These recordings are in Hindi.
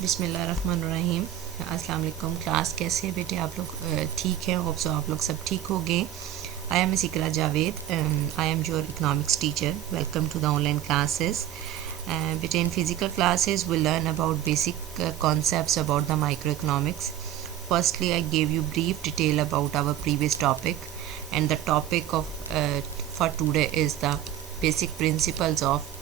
बिस्मिल्लाहिर्रहमानिर्रहीम। अस्सलाम वालेकुम। क्लास कैसे हैं बेटे आप लोग? ठीक है, होप सो आप लोग सब ठीक होंगे। I am Sikra Javed, I am your economics teacher. Welcome to the online classes. बेटे in physical classes we learn about basic concepts about the microeconomics. Firstly, I gave you brief detail about our previous topic, and the topic of for today is the basic principles of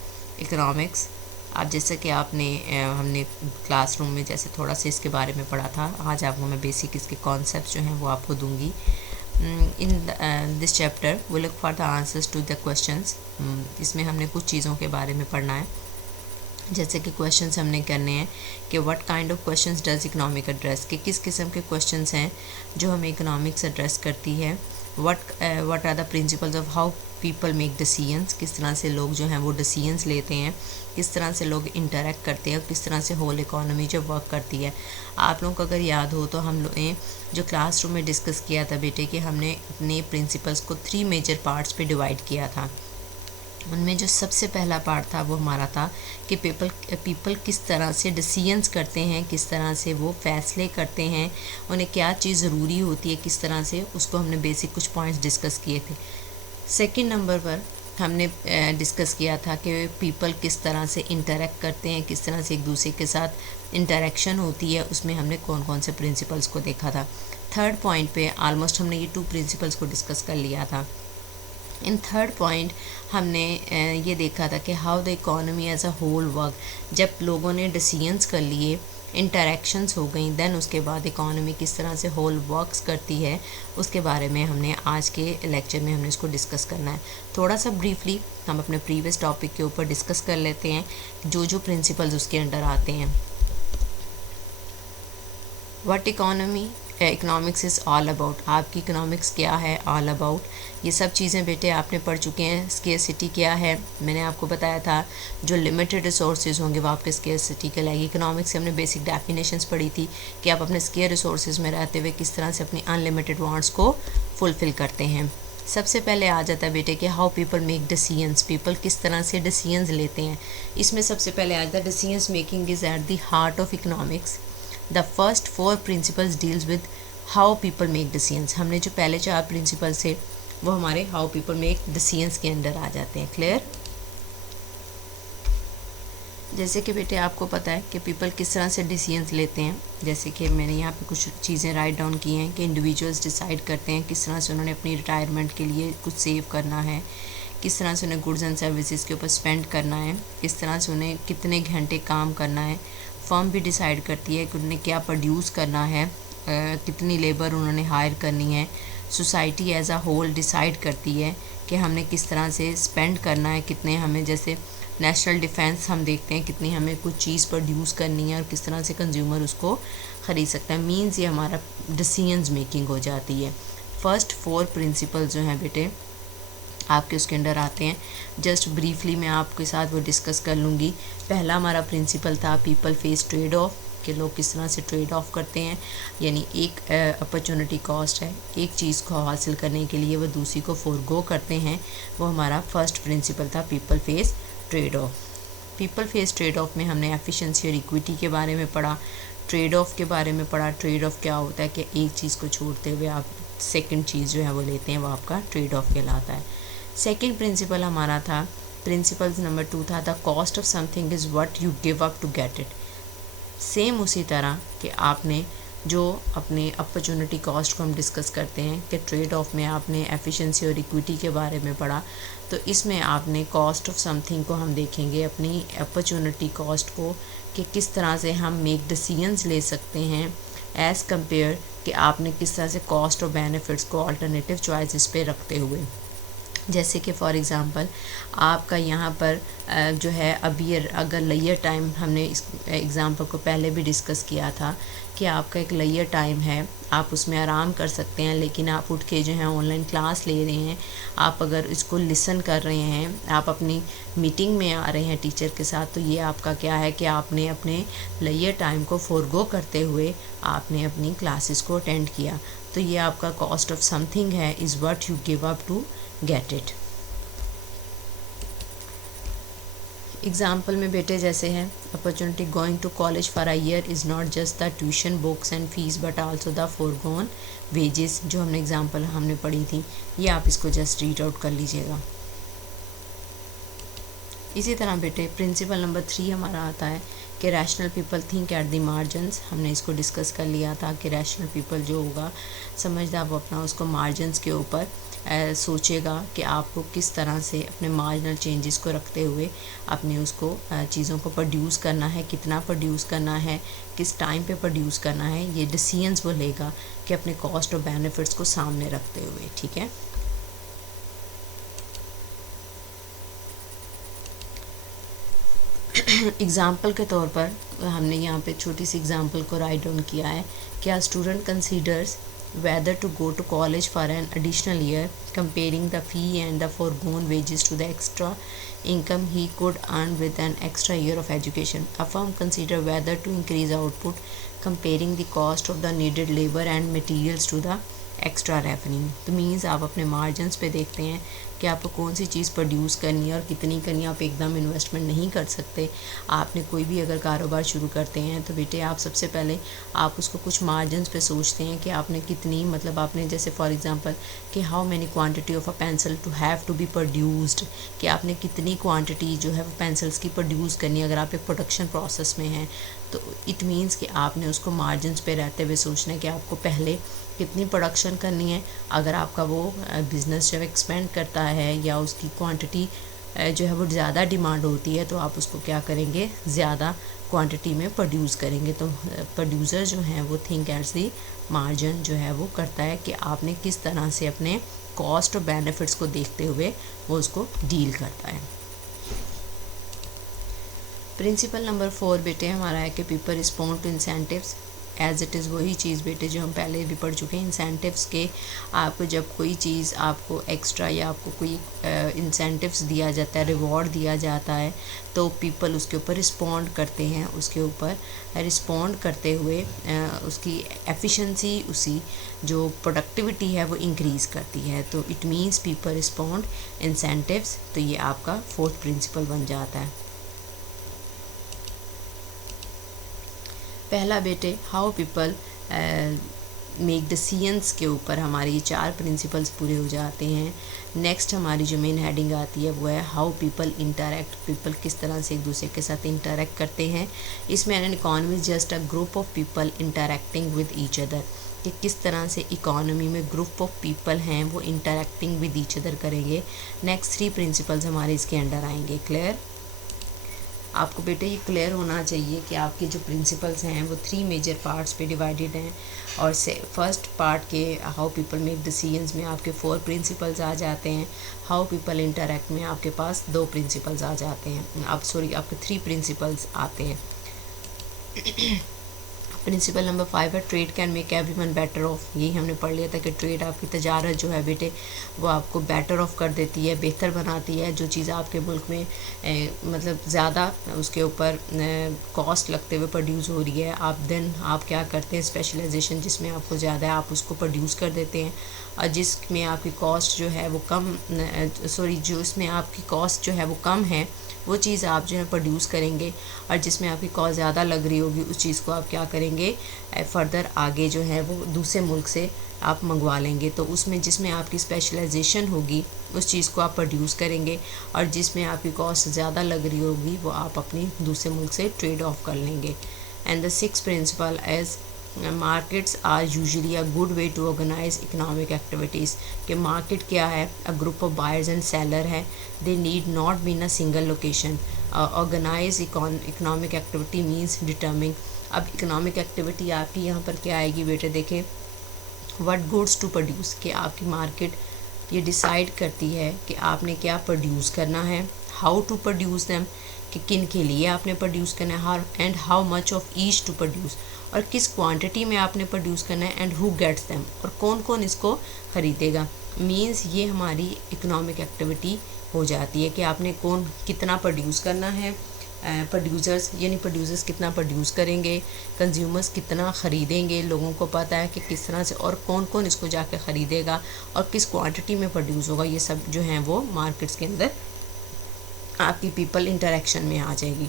economics. आप जैसा कि हमने क्लासरूम में जैसे थोड़ा सा इसके बारे में पढ़ा था, आज आपको मैं बेसिक इसके कॉन्सेप्ट्स जो हैं वो आपको दूंगी। In this chapter we look for the answers to the questions. इसमें हमने कुछ चीज़ों के बारे में पढ़ना है, जैसे कि क्वेश्चंस हमने करने हैं कि what kind of questions does economic address, कि किस किस्म के क्वेश्चंस हैं जो हमें इकोनॉमिक्स एड्रेस करती है। What are the principles of how people make decisions, किस तरह से लोग जो हैं वो डिसीजंस लेते हैं, किस तरह से लोग इंटरेक्ट करते हैं और किस तरह से होल इकोनॉमी जो वर्क करती है। आप लोगों को अगर याद हो तो हम लोग ने जो क्लासरूम में डिस्कस किया था बेटे कि हमने अपने प्रिंसिपल्स को 3 मेजर पार्ट्स पे डिवाइड किया था। उनमें जो सबसे पहला पार्ट था वो हमारा था कि पीपल किस तरह से डिसीजंस करते हैं, किस तरह से वो फैसले करते हैं, उन्हें क्या चीज़ ज़रूरी होती है, किस तरह से, उसको हमने बेसिक कुछ पॉइंट्स डिस्कस किए थे। सेकंड नंबर पर हमने डिस्कस किया था कि पीपल किस तरह से इंटरेक्ट करते हैं, किस तरह से एक दूसरे के साथ इंटरेक्शन होती है, उसमें हमने कौन कौन से प्रिंसिपल्स को देखा था। थर्ड पॉइंट पे ऑलमोस्ट हमने ये 2 प्रिंसिपल्स को डिस्कस कर लिया था। इन थर्ड पॉइंट हमने ये देखा था कि how the economy as a whole work, जब लोगों ने डिसीजंस कर लिए, इंटरेक्शंस हो गई, देन उसके बाद इकोनॉमी किस तरह से होल वर्क्स करती है, उसके बारे में हमने आज के लेक्चर में हमने इसको डिस्कस करना है। थोड़ा सा ब्रीफली हम अपने प्रीवियस टॉपिक के ऊपर डिस्कस कर लेते हैं जो जो प्रिंसिपल्स उसके अंडर आते हैं। What economics is all about, आपकी इकोनॉमिक्स क्या है, ऑल अबाउट, ये सब चीज़ें बेटे आपने पढ़ चुके हैं। स्केर्सिटी क्या है, मैंने आपको बताया था जो लिमिटेड रिसोर्सेज होंगे वो आपके स्केर्सिटी के लाएगी। इकोनॉमिक्स से हमने बेसिक डेफिनेशंस पढ़ी थी कि आप अपने स्केयर रिसोर्सेज में रहते हुए किस तरह से अपनी अनलिमिटेड वांट्स को फुलफ़िल करते हैं। सबसे पहले आ जाता है बेटे कि how people make decisions, people किस तरह से डिसीजंस लेते हैं। इसमें सबसे पहले आ जाता है decisions making is at the heart of economics. The first 4 principles deals with how people make decisions. हमने जो पहले 4 प्रिंसिपल्स थे वो हमारे हाउ पीपल मेक डिसीजंस के अंडर आ जाते हैं। क्लियर? जैसे कि बेटे आपको पता है कि पीपल किस तरह से डिसीजंस लेते हैं, जैसे कि मैंने यहाँ पे कुछ चीज़ें राइट डाउन की हैं कि इंडिविजुअल्स डिसाइड करते हैं किस तरह से उन्होंने अपनी रिटायरमेंट के लिए कुछ सेव करना है, किस तरह से उन्हें गुड्स एंड सर्विसेज के ऊपर स्पेंड करना है, किस तरह से उन्हें कितने घंटे काम करना है। फर्म भी डिसाइड करती है कि उन्हें क्या प्रोड्यूस करना है, कितनी लेबर उन्होंने हायर करनी है। Society as a whole decide करती है कि हमने किस तरह से स्पेंड करना है, कितने हमें, जैसे नेशनल डिफेंस हम देखते हैं कितनी हमें कुछ चीज़ प्रोड्यूस करनी है और किस तरह से कंज्यूमर उसको ख़रीद सकता है। मींस ये हमारा डिसीजंस मेकिंग हो जाती है। फर्स्ट 4 प्रिंसिपल जो हैं बेटे आपके उसके अंडर आते हैं। जस्ट ब्रीफली मैं आपके साथ वो डिस्कस कर लूँगी। पहला हमारा प्रिंसिपल था पीपल फेस ट्रेड ऑफ, कि लोग किस तरह से ट्रेड ऑफ करते हैं, यानी एक अपॉर्चुनिटी कॉस्ट है, एक चीज़ को हासिल करने के लिए वो दूसरी को फोरगो करते हैं। वो हमारा फर्स्ट प्रिंसिपल था people face trade off. People face trade off में हमने एफिशिएंसी और इक्विटी के बारे में पढ़ा, ट्रेड ऑफ के बारे में पढ़ा। ट्रेड ऑफ क्या होता है कि एक चीज़ को छोड़ते हुए आप सेकेंड चीज़ जो है वो लेते हैं, वो आपका ट्रेड ऑफ कहलाता है। सेकेंड प्रिंसिपल हमारा था, प्रिंसिपल नंबर 2 था the cost of something is what you give up to get it. Same उसी तरह कि आपने जो अपने अपॉर्चुनिटी कॉस्ट को हम डिस्कस करते हैं कि ट्रेड ऑफ में आपने एफिशिएंसी और इक्विटी के बारे में पढ़ा, तो इसमें आपने कॉस्ट ऑफ समथिंग को हम देखेंगे, अपनी अपॉर्चुनिटी कॉस्ट को, कि किस तरह से हम मेक डिसीजंस ले सकते हैं एज़ कंपेयर कि आपने किस तरह से कॉस्ट और बेनिफिट्स को अल्टरनेटिव चॉइसेस पे रखते हुए। जैसे कि फॉर एग्ज़ाम्पल आपका यहाँ पर जो है अभी अगर लेयर टाइम, हमने इस एग्ज़ाम्पल को पहले भी डिस्कस किया था कि आपका एक लेयर टाइम है, आप उसमें आराम कर सकते हैं, लेकिन आप उठ के जो है ऑनलाइन क्लास ले रहे हैं, आप अगर इसको लिसन कर रहे हैं, आप अपनी मीटिंग में आ रहे हैं टीचर के साथ, तो ये आपका क्या है कि आपने अपने लेयर टाइम को फोरगो करते हुए आपने अपनी क्लासेस को अटेंड किया। तो ये आपका कॉस्ट ऑफ समथिंग है, is what you give up to get it. Example में बेटे जैसे है opportunity going to college for a year is not just the tuition books and fees but also the forgone wages, जो हमने एग्जाम्पल हमने पढ़ी थी, ये आप इसको जस्ट रीड आउट कर लीजिएगा। इसी तरह बेटे प्रिंसिपल नंबर 3 हमारा आता है कि rational people think at the margins. हमने इसको डिस्कस कर लिया था कि रैशनल पीपल जो होगा समझदार वो अपना उसको मार्जिन्स के ऊपर सोचेगा कि आपको किस तरह से अपने मार्जिनल चेंजेस को रखते हुए अपने उसको चीज़ों को प्रोड्यूस करना है, कितना प्रोड्यूस करना है, किस टाइम पे प्रोड्यूस करना है, ये डिसीजंस वो लेगा कि अपने कॉस्ट और बेनिफिट्स को सामने रखते हुए। ठीक है, एग्ज़ाम्पल के तौर पर हमने यहाँ पे छोटी सी एग्ज़ाम्पल को राइट डाउन किया है कि a student considers whether to go to college for an additional year, comparing the fee and the foregone wages to the extra income he could earn with an extra year of education. A firm consider whether to increase output, comparing the cost of the needed labor and materials to the extra revenue. तो मीन्स आप अपने मार्जिनस पे देखते हैं कि आपको कौन सी चीज़ प्रोड्यूस करनी है और कितनी करनी है। आप एकदम इन्वेस्टमेंट नहीं कर सकते। आपने कोई भी अगर कारोबार शुरू करते हैं तो बेटे आप सबसे पहले आप उसको कुछ मार्जिनस पे सोचते हैं कि आपने कितनी, मतलब आपने जैसे फॉर एग्जांपल कि how many quantity of a pencil to have to be produced, कि आपने कितनी क्वांटिटी जो है वो पेंसिल्स की प्रोड्यूस करनी है। अगर आप एक प्रोडक्शन प्रोसेस में हैं तो इट मीन्स कि आपने उसको मार्जिनस पे रहते हुए सोचना है कि आपको पहले कितनी प्रोडक्शन करनी है। अगर आपका वो बिज़नेस जब एक्सपेंड करता है या उसकी क्वांटिटी जो है वो ज़्यादा डिमांड होती है तो आप उसको क्या करेंगे, ज़्यादा क्वांटिटी में प्रोड्यूस करेंगे। तो प्रोड्यूसर जो हैं वो थिंक एट्स दी मार्जिन जो है वो करता है कि आपने किस तरह से अपने कॉस्ट और बेनिफिट्स को देखते हुए वो उसको डील करता है। प्रिंसिपल नंबर 4 बेटे हमारा है कि people respond to incentives as it is. वही चीज़ बेटे जो हम पहले भी पढ़ चुके हैं, इंसेंटिव्स के आपको जब कोई चीज़ आपको एक्स्ट्रा या आपको कोई इंसेंटिव्स दिया जाता है, रिवॉर्ड दिया जाता है तो पीपल उसके ऊपर रिस्पॉन्ड करते हैं। उसके ऊपर रिस्पॉन्ड करते हुए उसकी एफिशिएंसी, उसी जो प्रोडक्टिविटी है वो इंक्रीज़ करती है। तो it means people respond incentives. तो ये आपका 4th प्रिंसिपल बन जाता है। पहला बेटे हाउ पीपल मेक डिसीजंस के ऊपर हमारे ये 4 प्रिंसिपल्स पूरे हो जाते हैं। नेक्स्ट हमारी जो मेन हेडिंग आती है वो है हाउ पीपल इंटरैक्ट। पीपल किस तरह से एक दूसरे के साथ इंटरैक्ट करते हैं। इसमें N economy just a group of people interacting with each other, कि किस तरह से इकोनॉमी में ग्रुप ऑफ पीपल हैं वो इंटरैक्टिंग विद ईच अदर करेंगे। नेक्स्ट 3 प्रिंसिपल्स हमारे इसके अंडर आएंगे। क्लियर? आपको बेटे ये क्लियर होना चाहिए कि आपके जो प्रिंसिपल्स हैं वो 3 मेजर पार्ट्स पे डिवाइडेड हैं और से फर्स्ट पार्ट के हाउ पीपल मेक डिसीजंस में आपके 4 प्रिंसिपल्स आ जाते हैं। हाउ पीपल इंटरैक्ट में आपके पास 2 प्रिंसिपल्स आ जाते हैं। आपके 3 प्रिंसिपल्स आते हैं। प्रिंसिपल नंबर 5 है trade can make everyone better of. यही हमने पढ़ लिया था कि ट्रेड आपकी तजारत जो है बेटे वो आपको बेटर ऑफ कर देती है, बेहतर बनाती है। जो चीज़ आपके मुल्क में मतलब ज़्यादा उसके ऊपर कॉस्ट लगते हुए प्रोड्यूस हो रही है, आप क्या करते हैं, स्पेशलाइजेशन जिसमें आपको ज़्यादा है आप उसको प्रोड्यूस कर देते हैं। और जिसमें आपकी कॉस्ट जो है वो जो इसमें आपकी कॉस्ट जो है वो कम है वो चीज़ आप जो है प्रोड्यूस करेंगे। और जिसमें आपकी कॉस्ट ज़्यादा लग रही होगी उस चीज़ को आप क्या करेंगे, फर्दर आगे जो है वो दूसरे मुल्क से आप मंगवा लेंगे। तो उसमें जिसमें आपकी स्पेशलाइजेशन होगी उस चीज़ को आप प्रोड्यूस करेंगे और जिसमें आपकी कॉस्ट ज़्यादा लग रही होगी वो आप अपनी दूसरे मुल्क से ट्रेड ऑफ कर लेंगे। And the 6th principle as markets are usually a good way to organise economic activities. कि मार्केट क्या है, a group of buyers and seller है, they need not be in a single location. Organise economic activity means determining. अब इकोनॉमिक एक्टिविटी आपकी यहाँ पर क्या आएगी बेटे, देखें व्हाट गुड्स टू प्रोड्यूस। कि आपकी मार्केट ये डिसाइड करती है कि आपने क्या प्रोड्यूस करना है, हाउ टू प्रोड्यूस दैम, कि किन के लिए आपने प्रोड्यूस करना है, and how much of each to produce, और किस क्वांटिटी में आपने प्रोड्यूस करना है, एंड हु गेट्स देम, और कौन कौन इसको ख़रीदेगा। मींस ये हमारी इकोनॉमिक एक्टिविटी हो जाती है कि आपने कौन कितना प्रोड्यूस करना है, प्रोड्यूसर्स कितना प्रोड्यूस करेंगे, कंज्यूमर्स कितना ख़रीदेंगे, लोगों को पता है कि किस तरह से और कौन कौन इसको जाके ख़रीदेगा और किस क्वांटिटी में प्रोड्यूस होगा। ये सब जो हैं वो मार्केट्स के अंदर आपकी पीपल इंटरेक्शन में आ जाएगी।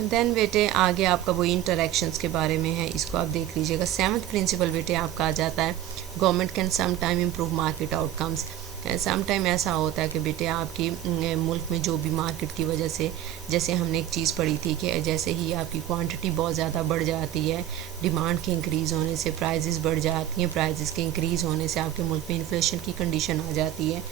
देन बेटे आगे आपका वही इंटरेक्शंस के बारे में है, इसको आप देख लीजिएगा। 7th प्रिंसिपल बेटे आपका आ जाता है government can some time improve market outcomes. Some time ऐसा होता है कि बेटे आपकी मुल्क में जो भी मार्केट की वजह से, जैसे हमने एक चीज़ पढ़ी थी कि जैसे ही आपकी क्वांटिटी बहुत ज़्यादा बढ़ जाती है, डिमांड के इंक्रीज़ होने से प्राइजेस बढ़ जाती हैं, प्राइजेस के इंक्रीज़ होने से आपके मुल्क में इन्फ्लेशन की कंडीशन आ जाती है।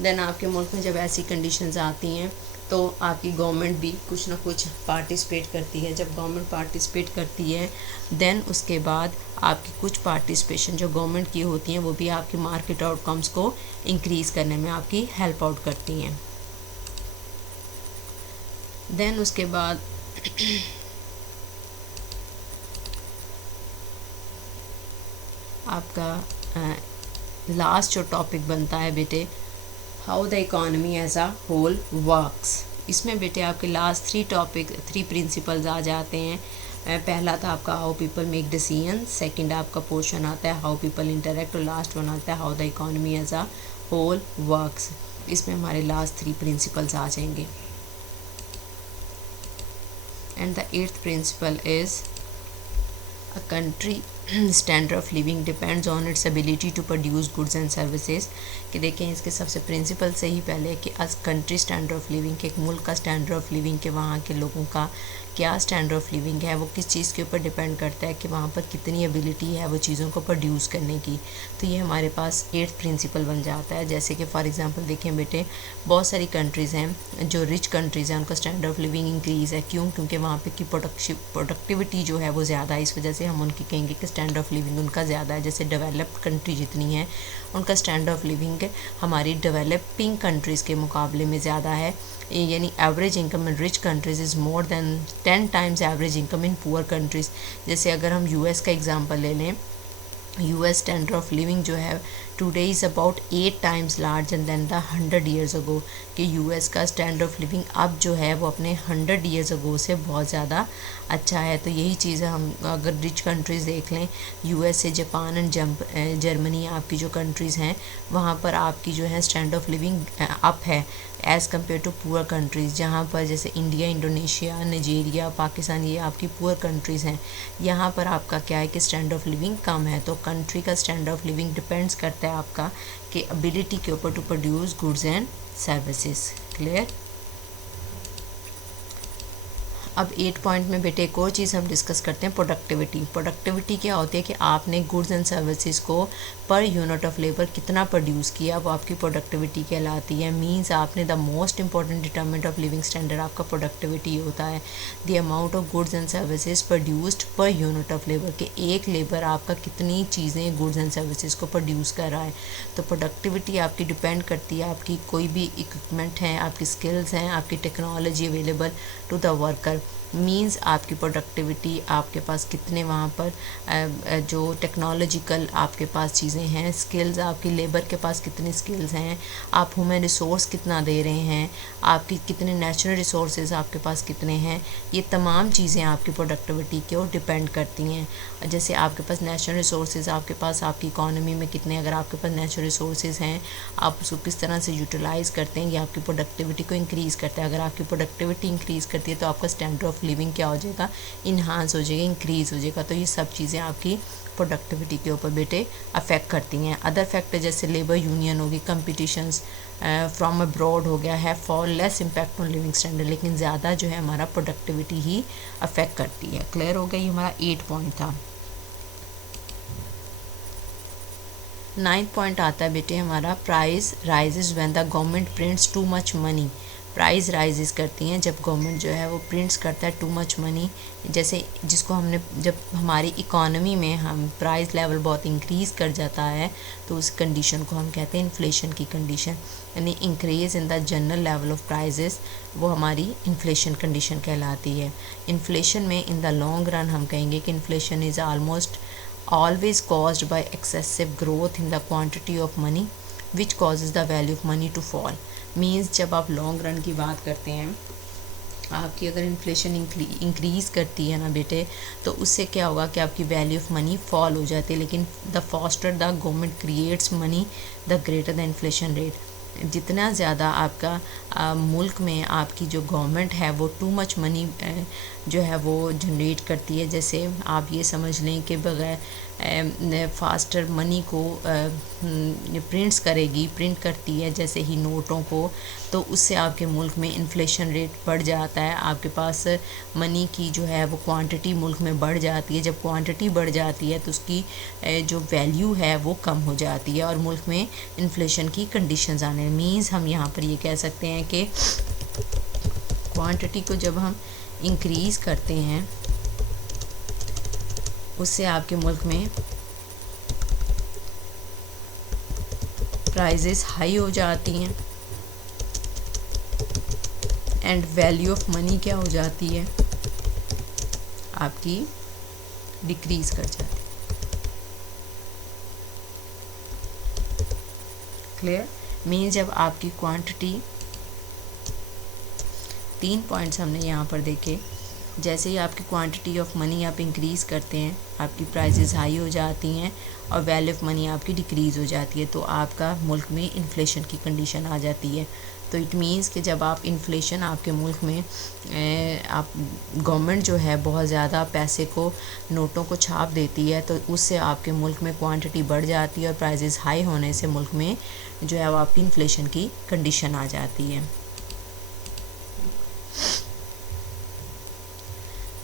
देन आपके मुल्क में जब ऐसी कंडीशंस आती हैं तो आपकी गवर्नमेंट भी कुछ ना कुछ पार्टिसिपेट करती है। जब गवर्नमेंट पार्टिसिपेट करती है देन उसके बाद आपकी कुछ पार्टिसिपेशन जो गवर्नमेंट की होती हैं वो भी आपकी मार्केट आउटकम्स को इंक्रीज़ करने में आपकी हेल्प आउट करती हैं। देन उसके बाद आपका लास्ट जो टॉपिक बनता है बेटे how the economy as a whole works. इसमें बेटे आपके लास्ट 3 प्रिंसिपल्स आ जाते हैं। पहला था आपका how people make decision, second आपका पोर्शन आता है हाउ पीपल इंटरेक्ट और लास्ट वन आता है how the economy as a whole works. इसमें हमारे लास्ट 3 प्रिंसिपल्स आ जाएंगे। And the 8th principle is A country standard of living depends on its ability to produce goods and services। कि देखें इसके सबसे प्रिंसिपल से ही पहले कि अस कंट्री स्टैंडर्ड ऑफ लिविंग के, एक मुल्क का स्टैंडर्ड ऑफ लिविंग के, वहाँ के लोगों का क्या स्टैंडर्ड ऑफ लिविंग है, वो किस चीज़ के ऊपर डिपेंड करता है कि वहाँ पर कितनी एबिलिटी है वो चीज़ों को प्रोड्यूस करने की। तो ये हमारे पास 8th प्रिंसिपल बन जाता है। जैसे कि फॉर एग्जांपल देखें बेटे बहुत सारी कंट्रीज़ हैं जो रिच कंट्रीज़ हैं, उनका स्टैंडर्ड ऑफ लिविंग इंक्रीज़ है। क्यों? क्योंकि वहाँ पे की प्रोडक्टिविटी जो है वो ज़्यादा है, इस वजह से हम उनकी कहेंगे कि स्टैंडर्ड ऑफ लिविंग उनका ज़्यादा है। जैसे डेवलप्ड कंट्री जितनी है उनका स्टैंडर्ड ऑफ लिविंग हमारी डेवलपिंग कंट्रीज़ के मुकाबले में ज़्यादा है। यानी average income in rich countries is more than 10 times average income in poor countries. जैसे अगर हम यूएस का एग्जांपल ले लें, यूएस स्टैंडर्ड ऑफ लिविंग जो है today is about 8 times larger than the 100 years ago. कि यूएस का स्टैंडर्ड ऑफ लिविंग अब जो है वो अपने 100 ईयर्स अगो से बहुत ज़्यादा अच्छा है। तो यही चीज़ हम अगर रिच कंट्रीज़ देख लें, यूएसए, जापान एंड जर्मनी आपकी जो कंट्रीज़ हैं वहाँ पर आपकी जो है स्टैंडर्ड ऑफ लिविंग अप है as compare to poor countries. जहाँ पर जैसे इंडिया, इंडोनेशिया, नाइजीरिया, पाकिस्तान ये आपकी पुअर कंट्रीज़ हैं, यहाँ पर आपका क्या है कि स्टैंडर्ड ऑफ लिविंग कम है। तो कंट्री का स्टैंडर्ड ऑफ लिविंग डिपेंड्स करता है आपका कि एबिलिटी के ऊपर to produce goods and services. Clear? अब 8 पॉइंट में बेटे एक और चीज़ हम डिस्कस करते हैं, प्रोडक्टिविटी। प्रोडक्टिविटी क्या होती है कि आपने गुड्स एंड सर्विसेज को पर यूनिट ऑफ लेबर कितना प्रोड्यूस किया, वो आपकी प्रोडक्टिविटी कहलाती है। मींस आपने the most important determinant of living standard आपका प्रोडक्टिविटी होता है। The amount of goods and services produced per unit of labour, के एक लेबर आपका कितनी चीज़ें गुड्स एंड सर्विसेज को प्रोड्यूस कर रहा है। तो प्रोडक्टिविटी आपकी डिपेंड करती है आपकी कोई भी इक्विपमेंट हैं, आपकी स्किल्स हैं, आपकी technology available to the worker. Means आपकी प्रोडक्टिविटी, आपके पास कितने वहाँ पर जो टेक्नोलॉजिकल आपके पास चीज़ें हैं, स्किल्स, आपकी लेबर के पास कितनी स्किल्स हैं, आप ह्यूमन रिसोर्स कितना दे रहे हैं, आपकी कितने नेचुरल रिसोर्सेज आपके पास कितने हैं, ये तमाम चीज़ें आपकी प्रोडक्टिविटी के ऊपर डिपेंड करती हैं। जैसे आपके पास नेचुरल रिसोर्सेज, आपके पास आपकी इकॉनमी में कितने, अगर आपके पास नेचुरल रिसोर्सेज हैं आप उसको किस तरह से यूटिलाइज़ करते हैं, ये आपकी प्रोडक्टिविटी को इंक्रीज़ करता है। अगर आपकी प्रोडक्टिविटी इंक्रीज़ करती है तो आपका स्टैंडर्ड ऑफ लिविंग क्या हो जाएगा, इन्हांस हो जाएगा, इंक्रीज़ हो जाएगा। तो ये सब चीज़ें आपकी प्रोडक्टिविटी के ऊपर बेटे अफेक्ट करती हैं। अदर फैक्टर जैसे लेबर यूनियन होगी, कंपटीशंस फ्रॉम अब्रॉड हो गया है, for less impact on living standard, लेकिन ज़्यादा जो है हमारा प्रोडक्टिविटी ही अफेक्ट करती है। क्लियर हो गया? ये हमारा 8 पॉइंट था। 9th पॉइंट आता है बेटे हमारा price rises when the government prints too much money. Price rises करती हैं जब गवर्नमेंट जो है वो प्रिंट्स करता है टू मच मनी, जैसे जिसको हमने, जब हमारी इकॉनमी में हम प्राइस लेवल बहुत इंक्रीज़ कर जाता है तो उस कंडीशन को हम कहते हैं इन्फ्लेशन की कंडीशन। यानी increase in the general level of prices, वो हमारी इन्फ्लेशन कंडीशन कहलाती है। इन्फ्लेशन में इन द लॉन्ग रन हम कहेंगे कि inflation is almost always caused by excessive growth in the quantity of money which causes the value of money to fall। Means जब आप लॉन्ग रन की बात करते हैं, आपकी अगर इन्फ्लेशन इंक्रीज़ करती है ना बेटे, तो उससे क्या होगा कि आपकी वैल्यू ऑफ मनी फॉल हो जाती है। लेकिन the faster the government creates money the greater the inflation rate. जितना ज़्यादा आपका मुल्क में आपकी जो गवर्नमेंट है वो टू मच मनी जो है वो जनरेट करती है, जैसे आप ये समझ लें कि बगैर फास्टर मनी को प्रिंट करती है जैसे ही नोटों को, तो उससे आपके मुल्क में इन्फ्लेशन रेट बढ़ जाता है। आपके पास मनी की जो है वो क्वांटिटी मुल्क में बढ़ जाती है। जब क्वांटिटी बढ़ जाती है तो उसकी जो वैल्यू है वो कम हो जाती है और मुल्क में इन्फ्लेशन की कंडीशंस आने मीन्स हम यहाँ पर ये कह सकते हैं कि क्वांटिटी को जब हम इंक्रीज़ करते हैं उससे आपके मुल्क में प्राइजेस हाई हो जाती हैं एंड वैल्यू ऑफ मनी क्या हो जाती है, आपकी डिक्रीज कर जाती है। क्लियर? मीन जब आपकी क्वांटिटी, 3 पॉइंट्स हमने यहाँ पर देखे, जैसे ही आपकी क्वांटिटी ऑफ मनी आप इंक्रीज़ करते हैं आपकी प्राइसेस हाई हो जाती हैं और वैल्यू ऑफ मनी आपकी डिक्रीज़ हो जाती है, तो आपका मुल्क में इन्फ्लेशन की कंडीशन आ जाती है। तो इट मीन्स कि जब आप इन्फ्लेशन आपके मुल्क में आप गवर्नमेंट जो है बहुत ज़्यादा पैसे को नोटों को छाप देती है तो उससे आपके मुल्क में क्वांटिटी बढ़ जाती है और प्राइसेस हाई होने से मुल्क में जो है वो आपकी इन्फ्लेशन की कंडीशन आ जाती है।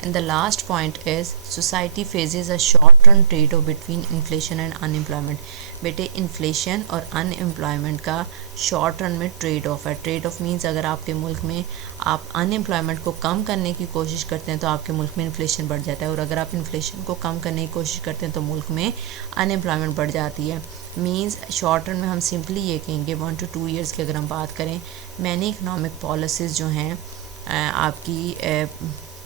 And the last point is society faces a short-run trade-off between inflation and unemployment। बेटे इन्फ्लेशन और अनएम्प्लॉयमेंट का शॉर्ट रन में ट्रेड ऑफ है। ट्रेड ऑफ मीन्स अगर आपके मुल्क में आप अनएम्प्लॉयमेंट को कम करने की कोशिश करते हैं तो आपके मुल्क में इन्फ्लेशन बढ़ जाता है और अगर आप इन्फ्लेशन को कम करने की कोशिश करते हैं तो मुल्क में अनएम्प्लॉयमेंट बढ़ जाती है। मीन्स शॉर्ट रन में हम सिंपली ये कहेंगे 1 to 2 years की अगर हम बात करें, मैनी इकनॉमिक पॉलिसीज़ जो हैं आपकी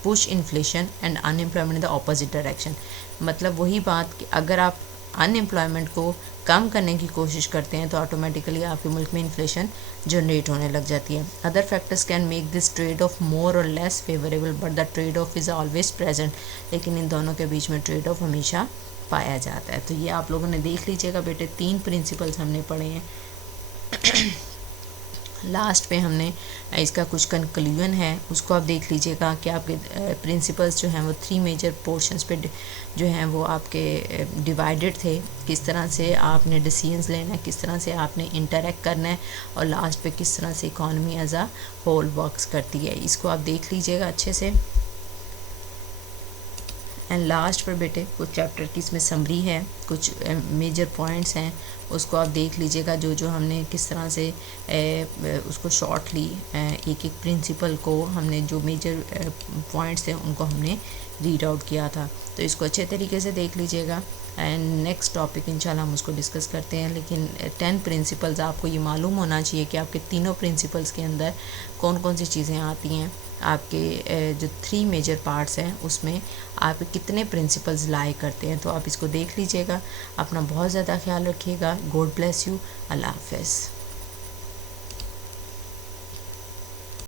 push inflation and unemployment in the opposite direction. मतलब वही बात कि अगर आप अनएम्प्लॉयमेंट को कम करने की कोशिश करते हैं तो ऑटोमेटिकली आपके मुल्क में इन्फ्लेशन जनरेट होने लग जाती है। Other factors can make this trade off more और less favourable but the trade off is always present. लेकिन इन दोनों के बीच में ट्रेड ऑफ हमेशा पाया जाता है। तो ये आप लोगों ने देख लीजिएगा बेटे, 3 प्रिंसिपल्स हमने पढ़े हैं। लास्ट पे हमने इसका कुछ कंक्लूजन है उसको आप देख लीजिएगा कि आपके प्रिंसिपल्स जो हैं वो 3 मेजर पोर्शंस पे जो हैं वो आपके डिवाइडेड थे। किस तरह से आपने डिसीजंस लेना है, किस तरह से आपने इंटरेक्ट करना है और लास्ट पे किस तरह से economy as a whole works करती है। इसको आप देख लीजिएगा अच्छे से। एंड लास्ट पर बेटे कुछ चैप्टर की इसमें समरी है, कुछ मेजर पॉइंट्स हैं उसको आप देख लीजिएगा, जो जो हमने किस तरह से उसको शॉर्टली एक एक प्रिंसिपल को हमने जो मेजर पॉइंट्स थे उनको हमने रीड आउट किया था। तो इसको अच्छे तरीके से देख लीजिएगा एंड नेक्स्ट टॉपिक इंशाल्लाह हम उसको डिस्कस करते हैं। लेकिन 10 प्रिंसिपल्स आपको ये मालूम होना चाहिए कि आपके तीनों प्रिंसिपल्स के अंदर कौन कौन सी चीज़ें आती हैं। आपके जो 3 मेजर पार्ट्स हैं उसमें आप कितने प्रिंसिपल्स लाई करते हैं, तो आप इसको देख लीजिएगा। अपना बहुत ज़्यादा ख्याल रखिएगा। God bless you. अल्लाह हाफ़िज़।